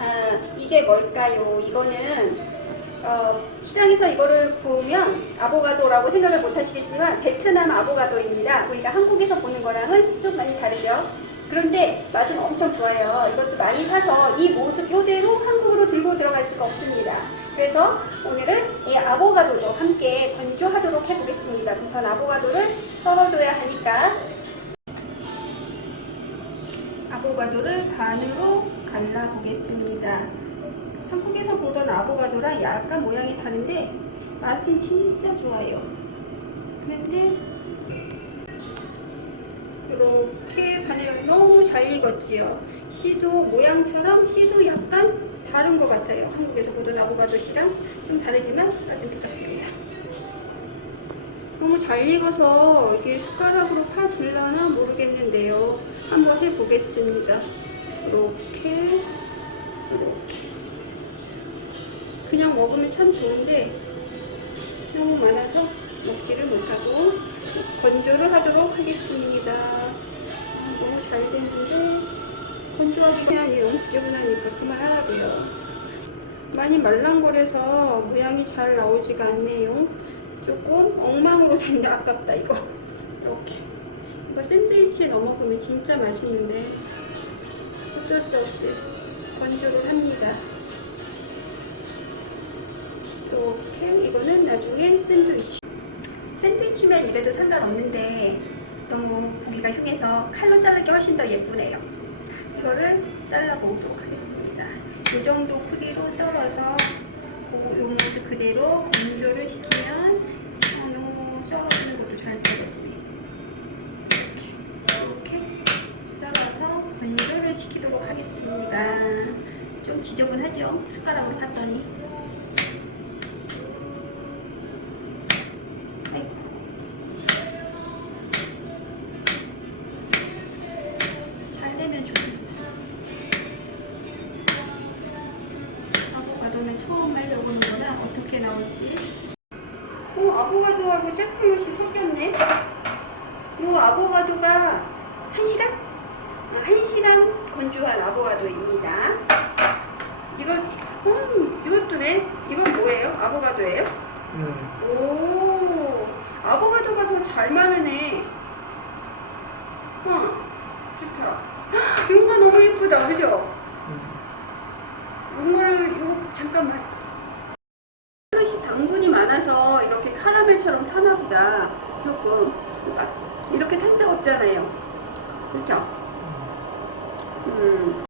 아, 이게 뭘까요? 이거는 어, 시장에서 이거를 보면 아보가도라고 생각을 못 하시겠지만 베트남 아보가도입니다. 우리가 한국에서 보는 거랑은 좀 많이 다르죠. 그런데 맛은 엄청 좋아요. 이것도 많이 사서 이 모습 이대로 한국으로 들고 들어갈 수가 없습니다. 그래서 오늘은 이 아보가도도 함께 건조하도록 해보겠습니다. 우선 아보가도를 썰어줘야 하니까 아보가도를 반으로 갈라보겠습니다. 한국에서 보던 아보가도랑 약간 모양이 다른데 맛은 진짜 좋아요. 그런데 이렇게 반을 너무 잘 익었지요. 씨도 모양처럼 씨도 약간 다른 것 같아요. 한국에서 보던 아보가도 씨랑 좀 다르지만 맛은 똑같습니다. 너무 잘 익어서 이게 숟가락으로 파질려나 모르겠는데요. 한번 해보겠습니다. 이렇게 이렇게 그냥 먹으면 참 좋은데 너무 많아서 먹지를 못하고 건조를 하도록 하겠습니다. 아, 너무 잘 됐는데 건조하기 그냥 너무 지저분하니까 그만하라고요. 많이 말랑거려서 모양이 잘 나오지가 않네요. 조금 엉망으로 됐는데 아깝다 이거. 이렇게 이거 샌드위치에 넣어 먹으면 진짜 맛있는데 어쩔 수 없이 건조를 합니다. 이렇게 이거는 나중에 샌드위치. 샌드위치면 이래도 상관없는데 너무 보기가 흉해서 칼로 자르기 훨씬 더 예쁘네요. 자, 이거를 잘라보도록 하겠습니다. 이 정도 크기로 썰어서 이 모습 그대로 건조를 시키면 한우 썰어주는 것도 잘 썰어지네. 이렇게 이렇게 썰어서 건조를 시키도록 하겠습니다. 좀 지저분하죠? 숟가락으로 팠더니. 아보가도는 처음 말려보는 거라 어떻게 나올지. 오, 아보가도하고 짝꿍맛이 섞였네. 요 아보가도가 1시간? 아, 1시간 건조한 아보가도입니다. 이거, 음, 이것도네. 이건 뭐예요? 아보가도예요? 음. 오, 아보가도가 더 잘 마르네. 어, 좋다. 헉, 이거 너무 예쁘다, 그죠? 이거를, 이거, 잠깐만. 하나씩 당분이 많아서 이렇게 카라멜처럼 타나 보다. 조금. 막 이렇게 탄 적 없잖아요. 그죠? 음.